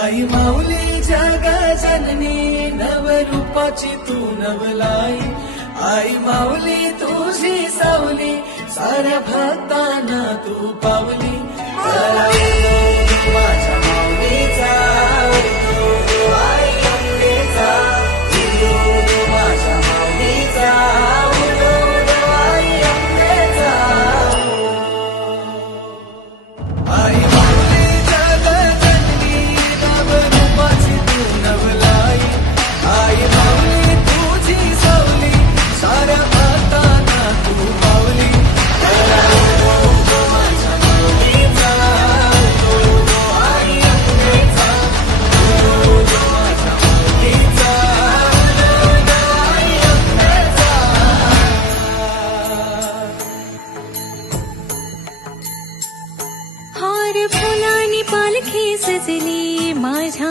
आई माऊली जग जननी नवरूपाची तू नवलाई. आई माऊली तुझी सावली साऱ्या भक्तांना तू पावली. माझ्या माऊलीचा आई अंबेचा माझ्या माऊलीचा आई अंबेचा. आई माऊली जग जननी नवरूपाची तू नवलाई. आई माऊली तुझी सावली साऱ्या भक्तांना तू पावली. माझ्या माऊलीचा आई अंबेचा माझ्या माऊलीचा आई अंबेचा. हार फुलांनी पालखी सजली माझ्या